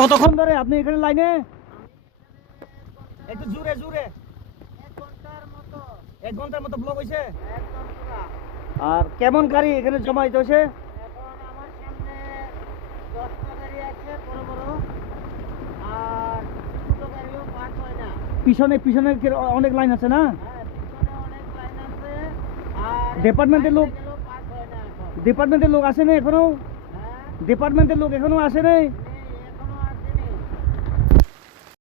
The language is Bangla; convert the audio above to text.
কতক্ষণ ধরে আপনি এখানে লাইনে? একটু জোরে জোরে। 1 ঘন্টার মতো ব্লক হয়েছে। আর কেমন গাড়ি এখানে জমাইত হয়েছে? এখন আমার সামনে 10টা গাড়ি আছে বড় বড়, আর ছোট গাড়িও পাস হয় না। পিছনে পিছনে অনেক লাইন আছে না? হ্যাঁ, পিছনে অনেক লাইন আছে। আর ডিপার্টমেন্টের লোক পাস হয় না এখন। ডিপার্টমেন্টের লোক আসে না এখনো? হ্যাঁ, ডিপার্টমেন্টের লোক এখনো আসে নাই?